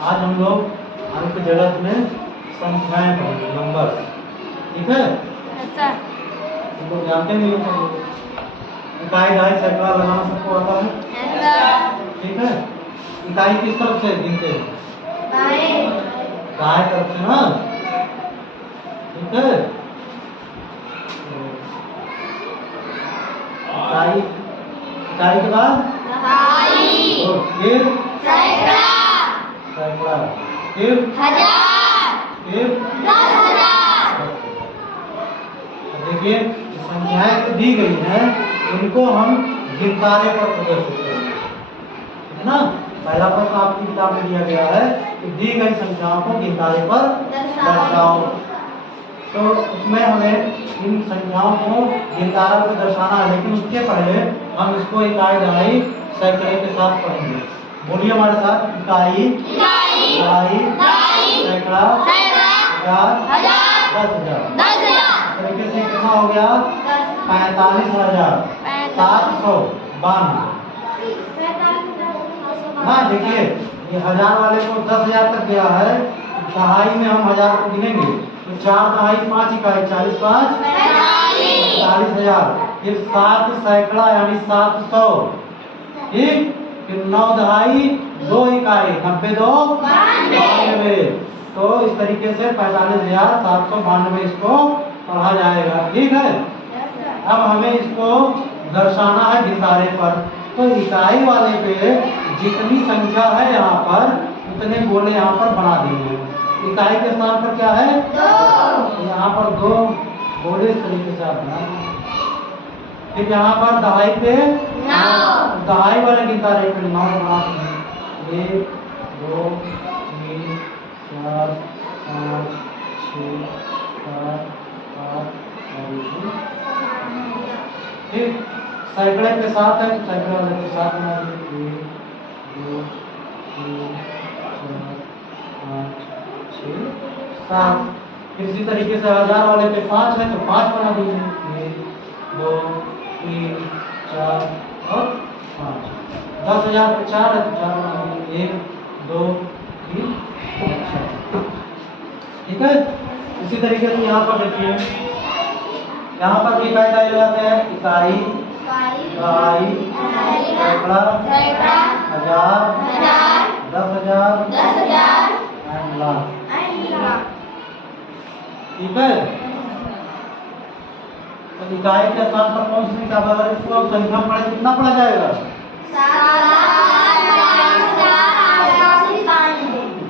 आज हम लोग अंक जगत में संख्याएं पढ़ेंगे, नंबर। ठीक है, तुम लोग जानते नहीं हो सब। इकाई, दहाई, सैकड़ा लगाना सबको आता है। ठीक है, इकाई किस तरफ से गिनते हैं? दाएं तरफ से ना। ठीक है, इकाई, इकाई के बाद और फिर सैकड़ा, फिर हजार, फिर 10,000। देखिए संख्याएं तो दी गई हैं, उनको हम गिनतारे पर प्रदर्शित करेंगे, है ना। पहला प्रश्न आपकी किताब में दिया गया है कि दी गई संख्याओं को गिनतारे पर दर्शाओ। तो उसमें हमें इन संख्याओं को गिनतारा पर दर्शाना है, लेकिन उसके पहले हम इसको इकाई, दहाई, सैकड़े के साथ पढ़ेंगे। बोलिए हमारे साथ, इकाई, दहाई, सैकड़ा, हजार, 10,000। तरीके से कितना हो गया? 45,752। हाँ देखिए, ये हजार वाले को 10,000 तक गया है। दहाई में हम 1000 को गिनेंगे तो 4 दहाई 5 इकाई, 40 5 45,000। फिर 7 सैकड़ा यानी 700। ठीक, फिर 9 दहाई 2 इकाई, 90 2 92। तो इस तरीके से 45,792 इसको पढ़ा जाएगा। ठीक है, अब हमें इसको दर्शाना है गिनतारे पर। तो इकाई वाले पे जितनी संख्या है यहाँ पर उतने गोले यहाँ पर बना दिए। इकाई के स्थान पर क्या है? 2। यहाँ पर 2 गोले इस तरीके से आप बना। फिर यहाँ पर दहाई पे 9, दहाई वाले गिनतारे पे 9 बना। 1 2 3 4 5 6 7 8 9। ठीक, सैकड़े पे 7 है तो सैकड़े वाले पे 7 बना दीजिए। 1 2 3 4 5 6 7। फिर इसी तरीके से हजार वाले पे 5 है तो 5 बना दीजिए। 1 2 3 4 और 5। 10,000 पे 4 है तो 4 बना दीजिए। 1 2 3 4। ठीक है, इसी तरीके से यहाँ पर देखिए, यहाँ पर भी इकाई दहाई लगाते हैं। इकाई, दहाई, सैकड़ा, हजार, 10,000 एंड लाख। ठीक है, तो इकाई के स्थान पर कौन सी संख्या? अगर इसको आप संख्या पढ़े कितना पढ़ा जाएगा?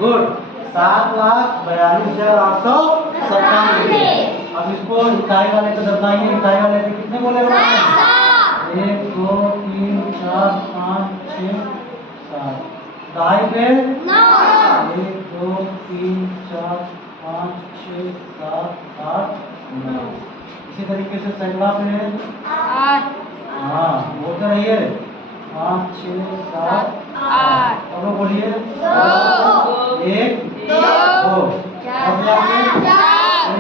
गुड, 7,42,897। अब इसको इकाई वाले को दर्शाइए। इकाई वाले पे कितने गोले बनाए हैं? 1 2 3 4 5 6 7। दहाई पे 9। 1 2 3 4 5 6 7 8 9। इसी तरीके से सैकड़ा पे 8। हाँ बोलते रहिए। 5 6 7 8। अब लोग बोलिए 1 2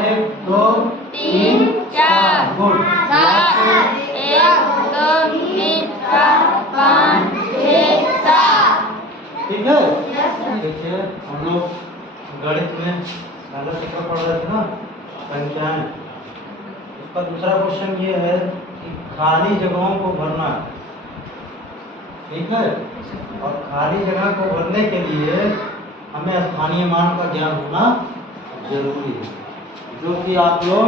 1 2 3 4। गुड, 1 2 3 4 5 6 7। ठीक है, देखिए हम लोग गणित में पहला चैप्टर पढ़ रहे थे ना, संख्याएं। उसका दूसरा क्वेश्चन ये है कि खाली जगहों को भरना। ठीक है, और खाली जगह को भरने के लिए हमें स्थानीय मान का ज्ञान होना जरूरी है, जो कि आप लोग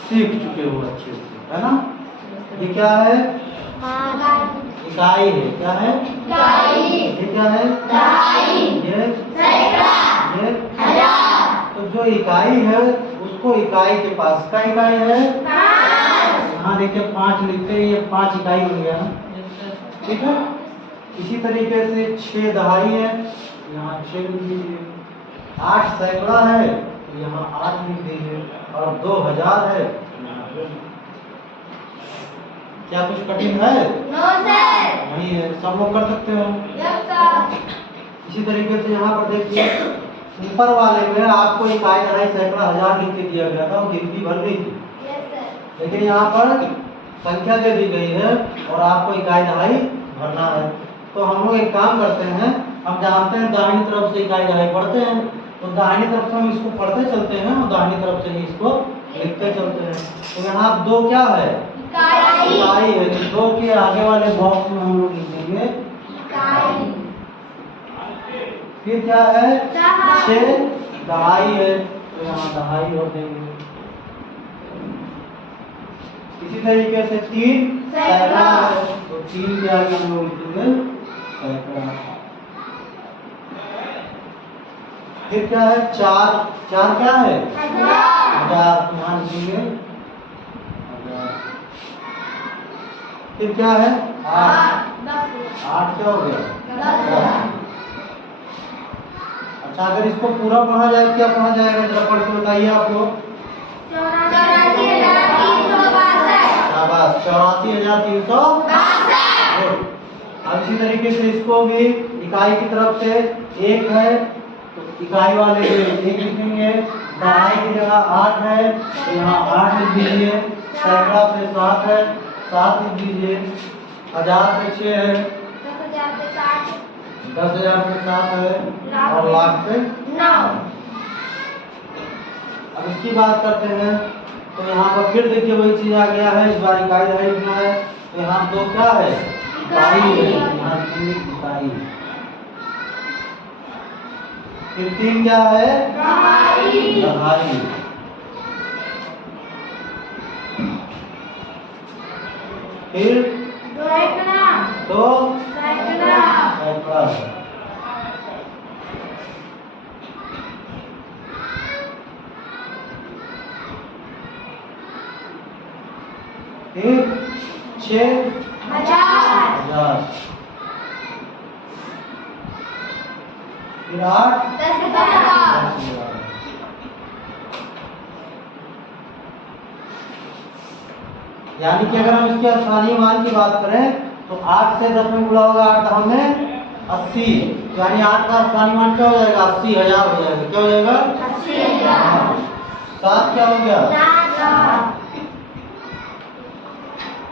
सीख चुके हो अच्छे से, है ना। ये क्या है? इकाई है। क्या है? ये क्या है? ये सैकड़ा, ये हजार। तो जो इकाई है उसको इकाई के पास का इकाई है 5। यहाँ देखिए 5 लिखते हैं, ये 5 इकाई बन गया ना। ठीक है, इसी तरीके से 6 दहाई है, यहाँ 6 लिख दीजिए। 8 सैकड़ा है तो यहाँ 8 लिख दीजिए। और 2000 है। क्या कुछ कठिन है? नहीं है, सब लोग कर सकते हो। इसी तरीके से यहाँ पर देखिए, ऊपर वाले में आपको इकाई, दहाई, सैकड़ा, हजार लिख के दिया गया था, गिनती भर गई थी। लेकिन यहाँ पर संख्या दे दी गई है और आपको इकाई, दहाई भरना है। तो हम लोग एक काम करते हैं, हम जानते हैं दाहिनी तरफ से इकाई दहाई पढ़ते हैं, तो दाहिनी तरफ से हम इसको पढ़ते चलते हैं और दाहिनी तरफ से ही इसको लिखते चलते हैं। तो यहाँ 2 क्या है? इकाई है। तो 2 के आगे वाले बॉक्स में हम लोग लिखेंगे इकाई। फिर क्या है? 6 दहाई है, तो यहाँ दहाई हो देंगे। इसी तरीके से 3 सैकड़ा है, तो 3 के आगे हम लोग लिखेंगे सैकड़ा। फिर क्या है? 4 क्या है? 1000, तो यहाँ लिखेंगे 1000। फिर क्या है? 8 क्या हो गया? 10। अच्छा, अगर इसको पूरा पढ़ा जाए क्या पढ़ा जाएगा? जरा पढ़ के बताइए आप लोग। 84,362। अब इसी तरीके से इसको भी इकाई की तरफ से 1 है, तो इकाई वाले 1 लिखेंगे। दहाई की जगह 8 है, तो यहाँ 8 लिख दीजिए। सैकड़ा से 7 है, 7 लिख दीजिए। 1000 से 6 है, 10,000 से 7 है, और लाख से 9। अब इसकी बात करते हैं, तो यहाँ पर फिर देखिए वही चीज आ गया है। इस बार इकाई दहाई लिखना है, तो यहाँ 2 क्या है? इकाई है, यहाँ 3 इकाई। फिर 3 क्या है? दहाई। फिर 2 सैकड़ा है। फिर 6,000। फिर 8 10,000। यानी कि अगर हम इसके स्थानीय मान की बात करें तो 8 से 10 में गुणा होगा, 8 10 में 80, यानी 8 का स्थानीय मान क्या हो जाएगा? 80,000 हो जाएगा। क्या हो जाएगा? 80,000। 7 क्या हो गया?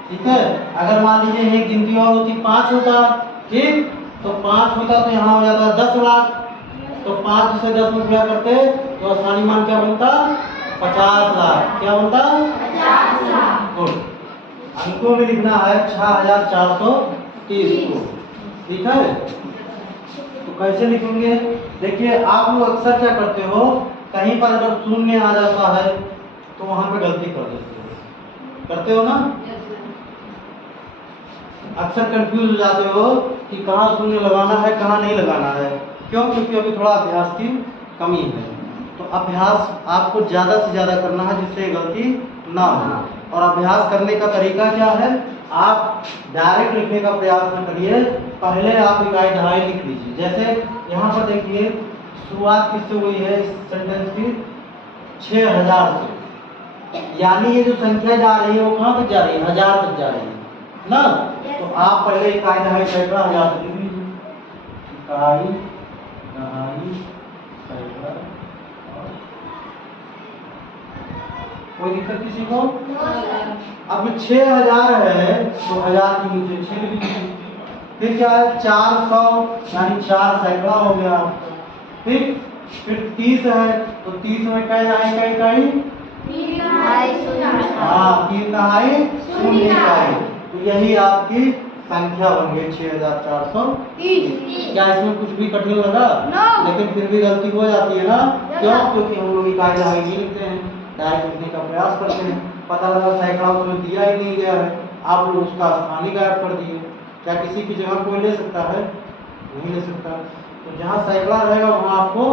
ठीक है। अगर मान लीजिए एक गिनती और होती 5 होता, ठीक, तो 5 होता तो यहाँ हो जाता 10 लाख। तो 5 से 10 में गुणा करते तो स्थानीय मान क्या बनता? 50 लाख। क्या बनता? 50 लाख। गुड। अंकों में लिखना है 6,430 को। ठीक है, तो कैसे लिखेंगे? देखिए आप लोग अक्सर क्या करते हो, कहीं पर अगर शून्य आ जाता है तो वहां पे गलती कर देते हो, करते हो ना? अक्सर कंफ्यूज हो जाते हो कि कहाँ शून्य लगाना है कहाँ नहीं लगाना है। क्यों? क्योंकि अभी थोड़ा अभ्यास की कमी है। तो अभ्यास आपको ज़्यादा से ज़्यादा करना है जिससे गलती ना हो। और अभ्यास करने का तरीका क्या है? आप डायरेक्ट लिखने का प्रयास न करिए, पहले आप इकाई दहाई लिख लीजिए। जैसे यहाँ पर देखिए शुरुआत किससे हुई है इस सेंटेंस की? 6,000 से, यानी ये जो संख्या जा रही है वो कहाँ तक जा रही है? 1000 तक जा रही है ना। तो आप पहले इकाई दहाई सैकड़ा 1000 तक लिख लीजिए। इकाई दहाई सैकड़ा। कोई दिक्कत किसी को? अब 6,000 है तो 1000 के नीचे 6 लिख लीजिए। फिर क्या है? 400 यानी 4 सैकड़ा हो गया। फिर 30 है तो 30 में क्या आएगा? इकाई 3 दहाई 0 इकाई। तो यही आपकी संख्या बन गई 6,430। क्या इसमें कुछ भी कठिन लगा? लेकिन फिर भी गलती हो जाती है ना। क्यों? क्योंकि हम लोग इकाई दहाई नहीं लिखते हैं, डायरेक्ट लिखने का प्रयास करते हैं। पता लगा सैकड़ा उसमें दिया ही नहीं गया है, आप लोग उसका स्थानीय गायब कर दिए। क्या किसी की जगह कोई ले सकता है? नहीं ले सकता। तो जहाँ सैकड़ा रहेगा वहाँ आपको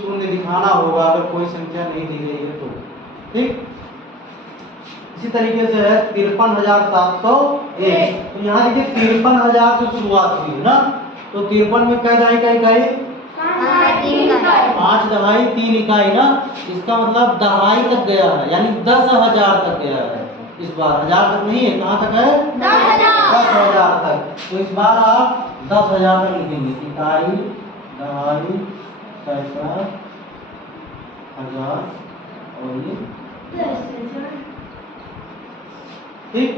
शून्य दिखाना होगा अगर कोई संख्या नहीं दी गई है तो। ठीक, इसी तरीके से है 53,701। तो यहाँ देखिए 53,000 से शुरुआत हुई ना, तो 53 में क्या दहाई का इकाई? 5 दहाई 3 इकाई ना। इसका मतलब दहाई तक गया है, यानी 10,000 तक गया है। इस बार 1000 तक नहीं है, कहाँ तक है? 10,000 तक। तो इस बार आप 10,000 तक लिखेंगे। इकाई दहाई सैकड़ा 1000 और ये 10,000। ठीक,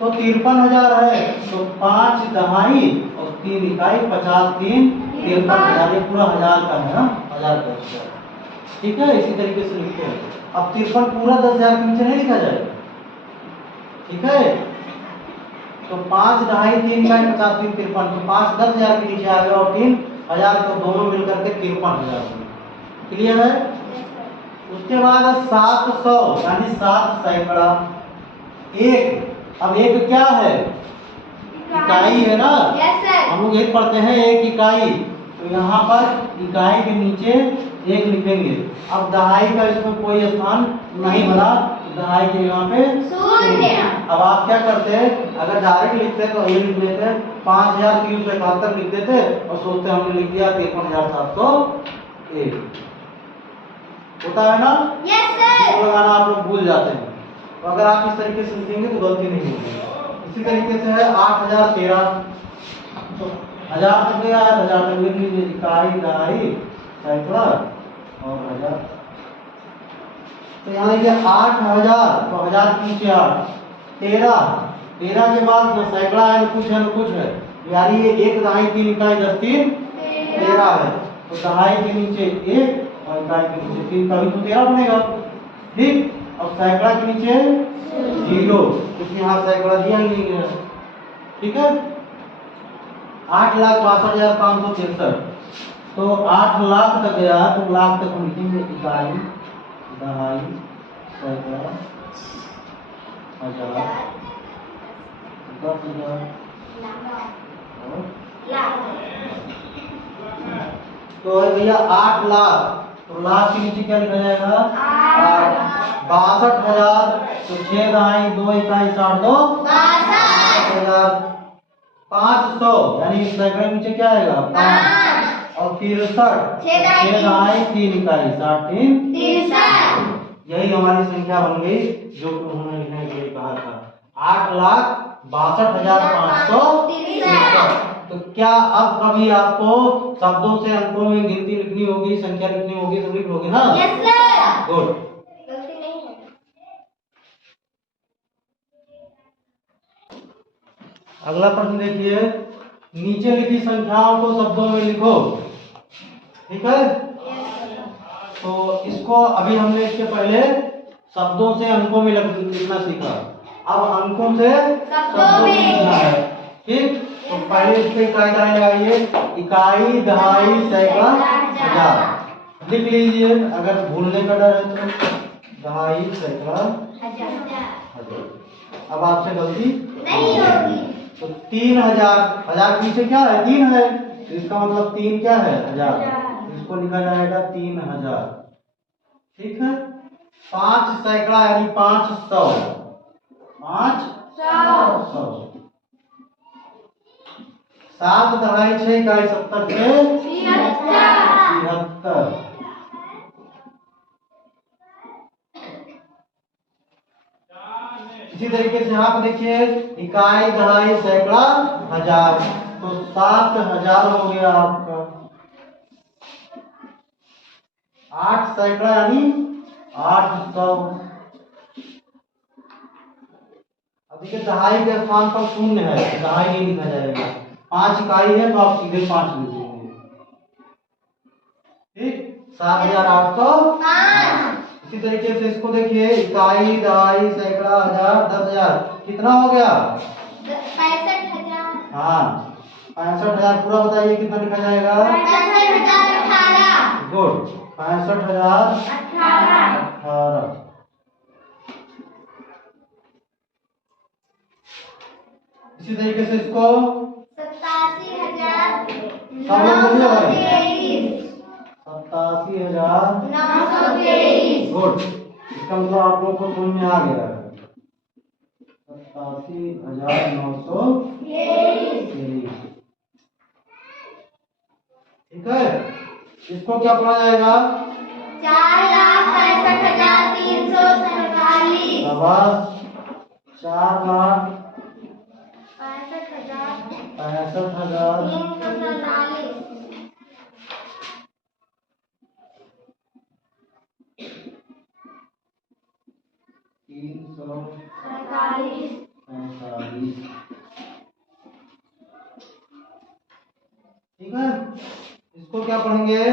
तो 53,000 है तो 5 दहाई और 3 इकाई 50 3 53,000, ये पूरा 1000 का है ना, 1000 का है। ठीक है, इसी तरीके से लिखते हैं। अब 53 पूरा 10,000 के नीचे नहीं लिखा जाएगा। ठीक है, तो 5 ढाई 3 का 50 3 53, तो 5 10,000 के नीचे आ गया और 3,000 तो दोनों मिलकर के 53,000। क्लियर है। उसके बाद 700 यानी 7 सैकड़ा। एक, अब एक क्या है, इकाई है ना। हम लोग एक पढ़ते हैं, एक इकाई, तो यहाँ पर इकाई के नीचे एक लिखेंगे। अब दहाई का इसमें कोई स्थान नहीं बना, दहाई के यहाँ पे शून्य। अब आप क्या करते हैं, अगर डायरेक्ट लिखते तो ये लिख लेते 5,371 लिख देते और सोचते हमने लिख दिया 53,701। होता है ना। Yes sir. लगाना आप लोग भूल जाते हैं, तो अगर आप इस तरीके से लिखेंगे तो गलती नहीं होगी। इसी तरीके से है 8,013, तो 1000 तक गया है, 1000 तक लिख लीजिए, इकाई दहाई सैकड़ा और 1000। तो यहाँ देखिए 8,000, तो 1000 के नीचे 8, 13 के बाद जो सैकड़ा है कुछ है, कुछ है, यानी ये एक दहाई 3 इकाई 10 3 13 है, तो दहाई के नीचे 1 और इकाई के नीचे 3, कभी तो 13 बनेगा। ठीक, और सैकड़ा के नीचे 0, क्योंकि यहाँ सैकड़ा दिया ही नहीं गया। ठीक है, 8,62,563, तो 8 लाख तक गया, तो लाख तक हम लिखेंगे इकाई दहाई सैकड़ा 1000 10,000 तो है भैया 8 लाख, तो लाख के नीचे क्या लिखा जाएगा 8। 62,000, तो 6 दहाई 2 इकाई 62 62,000। 500 यानी सैकड़े के नीचे क्या आएगा 5, और 63 6 दहाई 3 इकाई 63 यही हमारी संख्या बन गई जो उन्होंने लिखने के लिए कहा था 8,62,563। तो क्या अब कभी आपको शब्दों से अंकों में गिनती लिखनी होगी, संख्या लिखनी होगी, तो लिख लोगे ना। Yes sir. गुड। अगला प्रश्न देखिए, नीचे लिखी संख्याओं को शब्दों में लिखो। ठीक है, तो इसको अभी हमने इसके पहले शब्दों से अंकों में लिखना सीखा, अब अंकों से शब्दों में लिखना है। ठीक, तो पहले इसके इकाई दहाई लगाइए, इकाई दहाई सैकड़ा 1000 लिख लीजिए, अगर भूलने का डर है तो दहाई सैकड़ा 1000। अब आपसे गलती नहीं होगी। तो 3,000, 1000 के पीछे क्या है 3 है, तो इसका मतलब 3 क्या है 1000, इसको लिखा जाएगा 3,000। ठीक है, 5 सैकड़ा यानी 500 500। 7 दहाई 6 इकाई 70 के 73। इसी तरीके से यहाँ पर देखिए, इकाई दहाई सैकड़ा 1000, तो 7,000 हो गया आपका। 8 सैकड़ा यानी 800। अब देखिए दहाई के स्थान पर शून्य है, दहाई नहीं लिखा जाएगा। 5 इकाई है तो आप सीधे 5 लिख देंगे। ठीक, 7,805। इसी तरीके से इसको देखिए, इकाई दहाई सैकड़ा 1000 10,000 कितना हो गया 65,000। हाँ, 65,000 पूरा बताइए कितना लिखा जाएगा 65,018। गुड, 65,018। इसी तरीके से इसको 87,923। 87,923। गुड, इसका मतलब आप लोगों को समझ में आ गया है। 87,923। ठीक है, इसको क्या पढ़ा जाएगा 4,65,347। 4,65,347। ठीक है। पढ़ेंगे?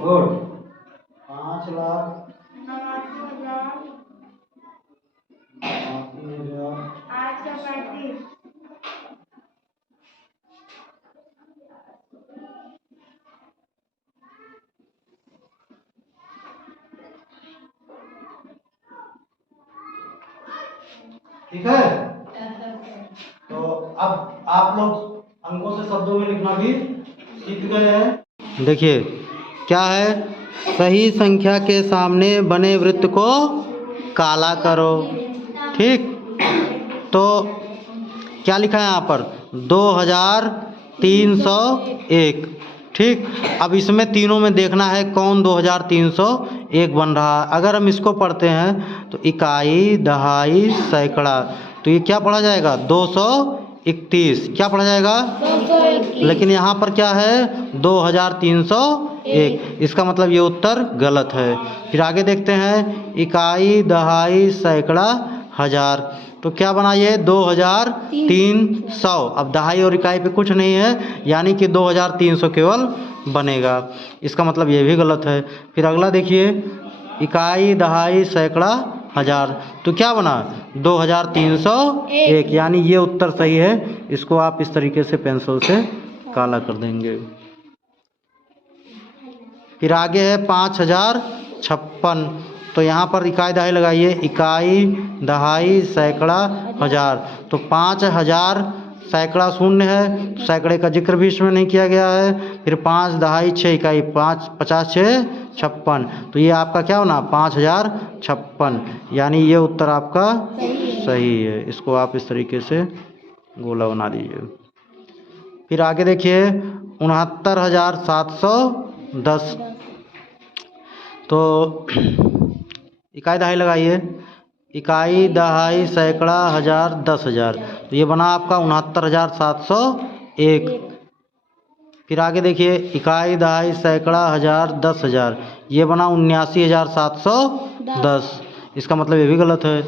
गुड। 5,89,835। ठीक है, तो अब आप लोग अंकों से शब्दों में लिखना भी सीख गए हैं। देखिए क्या है, सही संख्या के सामने बने वृत्त को काला करो। ठीक, तो क्या लिखा है यहाँ पर? 2301। ठीक, अब इसमें तीनों में देखना है कौन 2301 बन रहा है। अगर हम इसको पढ़ते हैं तो इकाई, दहाई, सैकड़ा, तो ये क्या पढ़ा जाएगा? 231। क्या पढ़ा जाएगा? 231। लेकिन यहाँ पर क्या है? 2301। इसका मतलब ये उत्तर गलत है। फिर आगे देखते हैं, इकाई, दहाई, सैकड़ा, हजार, तो क्या बना ये? 2300। अब दहाई और इकाई पे कुछ नहीं है, यानी कि 2300 केवल बनेगा। इसका मतलब ये भी गलत है। फिर अगला देखिए, इकाई, दहाई, सैकड़ा, हजार, तो क्या बना? 2301, यानी ये उत्तर सही है। इसको आप इस तरीके से पेंसिल से काला कर देंगे। फिर आगे है 5056, तो यहाँ पर इकाई दहाई लगाइए। इकाई, दहाई, सैकड़ा, हजार, तो 5000 सैकड़ा शून्य है, तो सैकड़े का जिक्र भी इसमें नहीं किया गया है। फिर 5 दहाई 6 इकाई, 5 50 6 56, तो ये आपका क्या होना? 5056, यानी ये उत्तर आपका सही है। इसको आप इस तरीके से गोला बना दीजिए। फिर आगे देखिए, 69,710, तो इकाई दहाई लगाइए। इकाई, दहाई, सैकड़ा, हजार, 10,000, तो ये बना आपका 69,701। फिर आगे देखिए, इकाई, दहाई, सैकड़ा, हजार, 10,000, ये बना 79,710। इसका मतलब ये भी गलत है।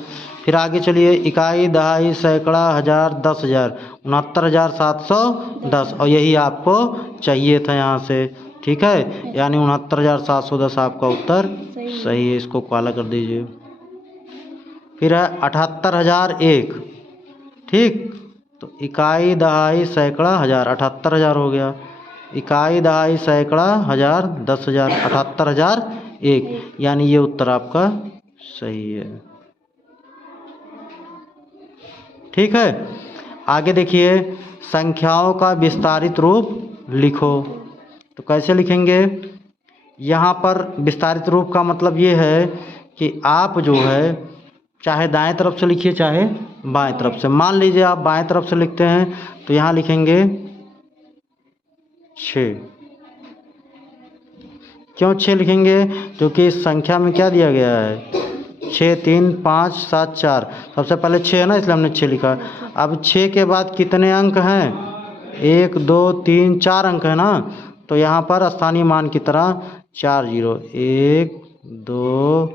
फिर आगे चलिए, इकाई, दहाई, सैकड़ा, हजार, 10,000, 69,710, और यही आपको चाहिए था यहाँ से। ठीक है, यानी 69,710 आपका उत्तर सही है। इसको काला कर दीजिए। फिर है 78,001। ठीक, तो इकाई, दहाई, सैकड़ा, हजार, 78,000 हो गया। इकाई, दहाई, सैकड़ा, हजार, 10,000, 78,001, यानी ये उत्तर आपका सही है। ठीक है, आगे देखिए, संख्याओं का विस्तारित रूप लिखो, तो कैसे लिखेंगे? यहाँ पर विस्तारित रूप का मतलब ये है कि आप जो है चाहे दाएं तरफ से लिखिए चाहे बाएं तरफ से। मान लीजिए आप बाएं तरफ से लिखते हैं तो यहाँ लिखेंगे 6। क्यों 6 लिखेंगे? क्योंकि इस संख्या में क्या दिया गया है? 6 3 5 7 4, सबसे पहले 6 है ना, इसलिए हमने 6 लिखा। अब 6 के बाद कितने अंक हैं? 1 2 3 4 अंक है ना, तो यहाँ पर स्थानीय मान की तरह 4 0, 1 2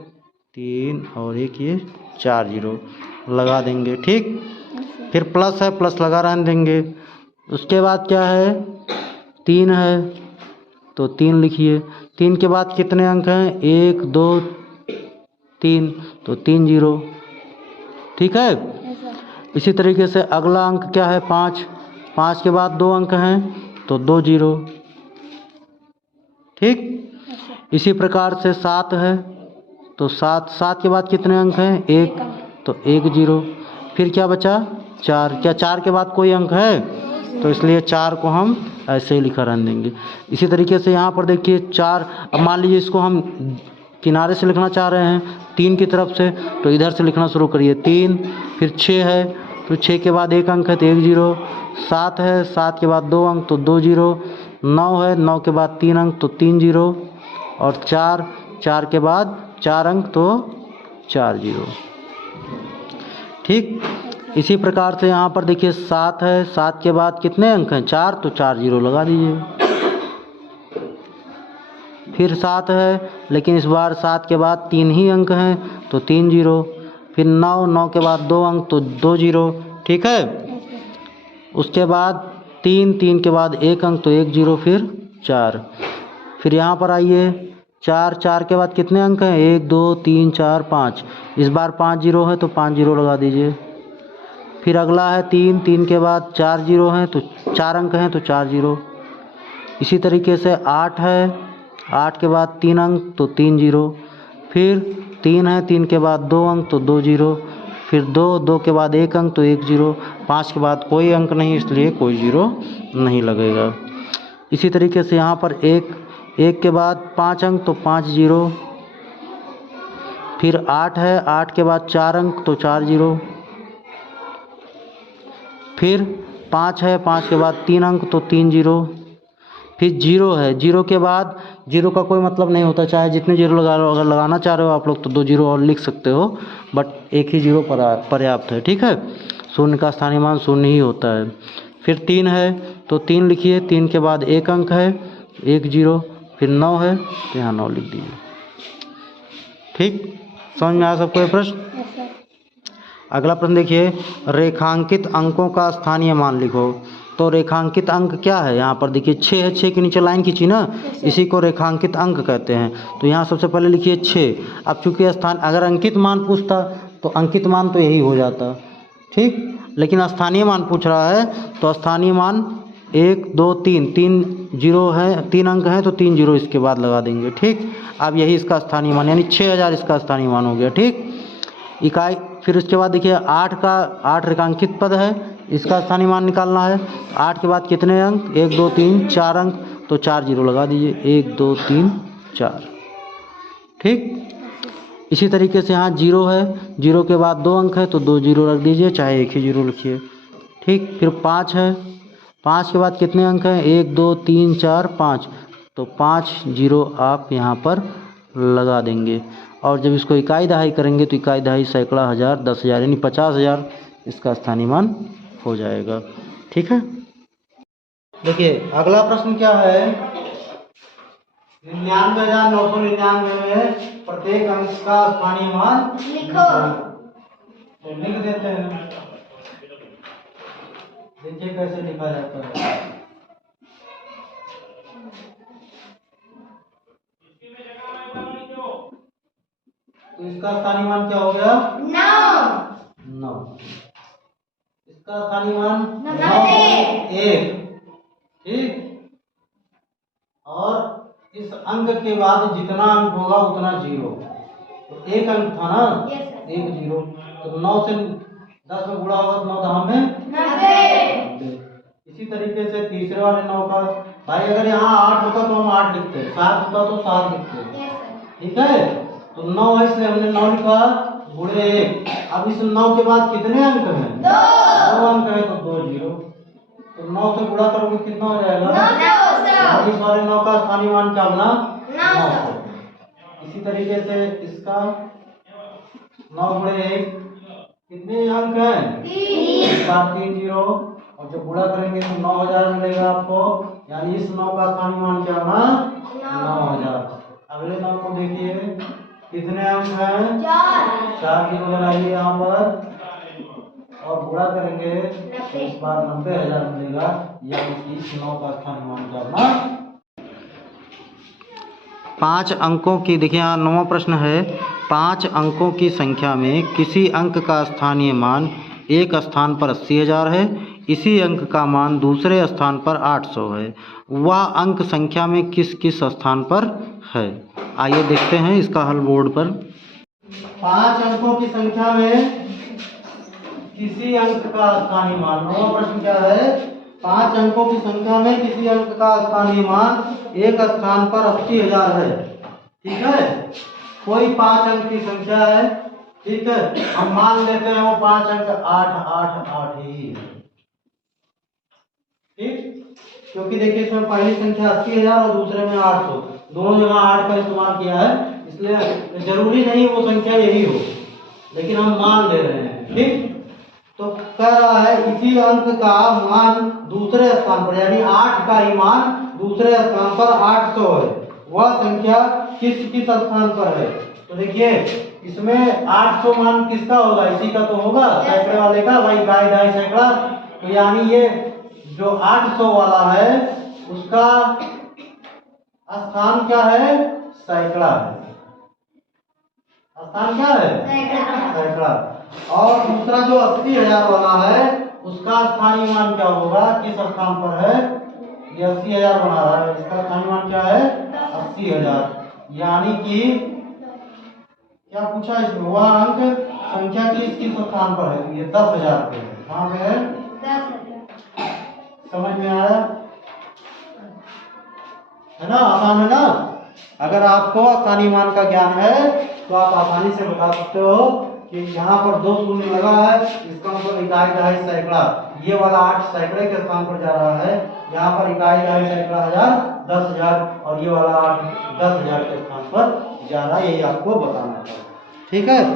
3 और एक ये 4 0 लगा देंगे। ठीक, फिर प्लस है, प्लस लगा रहने देंगे। उसके बाद क्या है? 3 है, तो 3 लिखिए। 3 के बाद कितने अंक हैं? 1 2 3, तो 3 0। ठीक है, इसी तरीके से अगला अंक क्या है? 5। 5 के बाद 2 अंक हैं, तो 2 0। ठीक, इसी प्रकार से 7 है, तो 7 के बाद कितने अंक हैं? 1, तो 1 0। फिर क्या बचा? 4। क्या 4 के बाद कोई अंक है? तो इसलिए 4 को हम ऐसे ही लिखा रहने देंगे। इसी तरीके से यहाँ पर देखिए 4, अब मान लीजिए इसको हम किनारे से लिखना चाह रहे हैं 3 की तरफ से, तो इधर से लिखना शुरू करिए 3। फिर 6 है, तो 6 के बाद 1 अंक है, तो 1 0। 7 है, 7 के बाद 2 अंक, तो 2 0। 9 है, 9 के बाद 3 अंक, तो 3 0। और 4 के बाद 4 अंक, तो 4 0। ठीक, इसी प्रकार से यहाँ पर देखिए 7 है, 7 के बाद कितने अंक हैं? 4, तो 4 0 लगा दीजिए। फिर 7 है, लेकिन इस बार 7 के बाद 3 ही अंक हैं, तो 3 0। फिर 9 के बाद 2 अंक, तो 2 0। ठीक है, उसके बाद 3, 3 के बाद 1 अंक तो 1 जीरो, फिर 4। फिर यहाँ पर आइए, 4, 4 के बाद कितने अंक हैं? 1 2 3 4 5। इस बार 5 जीरो है तो 5 जीरो लगा दीजिए। फिर अगला है 3, 3 के बाद 4 जीरो हैं तो 4 अंक हैं तो 4 जीरो। इसी तरीके से 8 है, 8 के बाद 3 अंक तो 3 जीरो। फिर 3 है, 3 के बाद 2 अंक तो 2 जीरो। फिर 2, 2 के बाद 1 अंक तो 1 जीरो। 5 के बाद कोई अंक नहीं, इसलिए कोई जीरो नहीं लगेगा। इसी तरीके से यहाँ पर 1 के बाद 5 अंक तो 5 जीरो। फिर 8 है, 8 के बाद 4 अंक तो 4 जीरो। फिर 5 है, 5 के बाद 3 अंक तो 3 जीरो। फिर 0 है, 0 के बाद, 0 का कोई मतलब नहीं होता, चाहे जितने जीरो लगा लो। अगर लगाना चाह रहे हो आप लोग तो 2 जीरो और लिख सकते हो, बट एक ही जीरो पर्याप्त है, ठीक है। शून्य का स्थानीय मान शून्य ही होता है। फिर 3 है तो 3 लिखिए, 3 के बाद 1 अंक है 1 जीरो। फिर 9 है तो यहाँ 9 लिख दीजिए। ठीक, समझ में आया सबको ये प्रश्न? अगला प्रश्न देखिए, रेखांकित अंकों का स्थानीय मान लिखो। तो रेखांकित अंक क्या है? यहाँ पर देखिए 6 है, 6 के नीचे लाइन खींची ना, इसी को रेखांकित अंक कहते हैं। तो यहाँ सबसे पहले लिखिए 6। अब चूंकि स्थान, अगर अंकित मान पूछता तो अंकित मान तो यही हो जाता, ठीक। लेकिन स्थानीय मान पूछ रहा है तो स्थानीय मान 1 2 3, 3 जीरो है, 3 अंक हैं तो 3 जीरो इसके बाद लगा देंगे, ठीक। अब यही इसका स्थानीय मान, यानी 6000 इसका स्थानीय मान हो गया, ठीक। इकाई, फिर उसके बाद देखिए 8 रेखांकित पद है, इसका स्थानीय मान निकालना है। 8 के बाद कितने अंक? 1 2 3 4 अंक, तो 4 जीरो लगा दीजिए, 1 2 3 4, ठीक। इसी तरीके से यहाँ 0 है, 0 के बाद 2 अंक है तो 2 जीरो रख दीजिए, चाहे एक ही जीरो लिखिए, ठीक। फिर 5 है, 5 के बाद कितने अंक हैं? 1 2 3 4 5, तो 5 जीरो आप यहाँ पर लगा देंगे। और जब इसको इकाई दहाई करेंगे तो इकाई दहाई सैकड़ा, हज़ार, 10,000, यानी 50,000 इसका स्थानीय मान हो जाएगा, ठीक है। देखिए अगला प्रश्न क्या है, 99,999 में प्रत्येक अंक का स्थानीय मान लिखो। तो लिख देते हैं, देखिए कैसे लिखा जाता है। तो इसका स्थानीय मान क्या हो गया? 9। इसका स्थानीय मान 1, ठीक। और इस अंक के बाद जितना अंक होगा उतना जीरो। तो 1 अंक था ना, 1 जीरो, तो 9 से 10 में गुणा होगा तो 9 10 में 90। इसी तरीके से तीसरे वाले 9 का, भाई अगर यहाँ 8 होता तो हम 8 लिखते, 7 होता तो 7 लिखते, ठीक है। तो 9 है इसलिए हमने 9 लिखा, गुणे 1। अब इस 9 के बाद कितने अंक हैं? 2 अंक है तो 2 जीरो। तो 9 से गुणा करोगे कितना हो जाएगा? 900। इस वाले 9 का स्थानीय मान क्या बना? 900। इसी तरीके से इसका 9 गुणे 1 कितने अंक हैं? 3 जीरो। और जब गुणा करेंगे तो 9,000 मिलेगा आपको, यानी इस 9 का स्थानीय मान क्या बना? 9,000। अगले 9 को देखिए, कितने अंक हैं? 4 जीरो लगाइए यहाँ पर और गुणा करेंगे तो इस बार 90,000 मिलेगा, यानी इस 9 का स्थानीय मान क्या बना? 5 अंकों की, देखिए यहाँ 9वां प्रश्न है, 5 अंकों की संख्या में किसी अंक का स्थानीय मान एक स्थान पर 80,000 है, इसी अंक का मान दूसरे स्थान पर 800 है। वह अंक संख्या में किस किस स्थान पर है? आइए देखते हैं इसका हल बोर्ड पर। 5 अंकों की संख्या में किसी अंक का स्थानीय मान, 9वां प्रश्न क्या है? 5 अंकों की संख्या में किसी अंक का स्थानीय मान एक स्थान पर 80,000 है, ठीक है। कोई 5 अंक की संख्या है, ठीक है। हम मान लेते हैं वो 5 अंक 8 8 8 ही है, ठीक। क्योंकि देखिए इसमें पहली संख्या 80,000 और दूसरे में 800, दोनों जगह 8 का इस्तेमाल किया है, इसलिए जरूरी नहीं वो संख्या यही हो, लेकिन हम मान ले रहे हैं, ठीक। तो कह रहा है इसी अंक का मान दूसरे स्थान पर, यानी 8 का ही मान दूसरे स्थान पर 800 है, वह संख्या किस किस स्थान पर है? तो देखिए इसमें 800 मान किसका होगा? इसी का तो होगा, सैकड़े वाले का, भाई इकाई दहाई सैकड़ा। तो यानी ये जो 800 वाला है उसका स्थान क्या है? सैकड़ा है। स्थान क्या है? सैकड़ा। और दूसरा जो 80,000 वाला है उसका स्थानीय मान क्या होगा? किस स्थान पर है? ये 80,000 बना रहा है, इसका स्थानीय मान क्या है? 80,000। यानी कि क्या पूछा इसमें? वह अंक संख्या किस स्थान पर है? ये 10,000 पे है। कहाँ पे है? 10,000। समझ में आया है ना? आसान है ना? अगर आपको स्थानीय मान का ज्ञान है तो आप आसानी से बता सकते हो कि यहाँ पर 2 शून्य लगा है, इसका मतलब इकाई दहाई सैकड़ा। ये वाला 8 सैकड़े के स्थान पर जा रहा है, यहाँ पर इकाई दहाई सैकड़ा हजार 10,000 और ये वाला 8 10,000 के स्थान पर जा रहा है। यही आपको बताना है। ठीक है।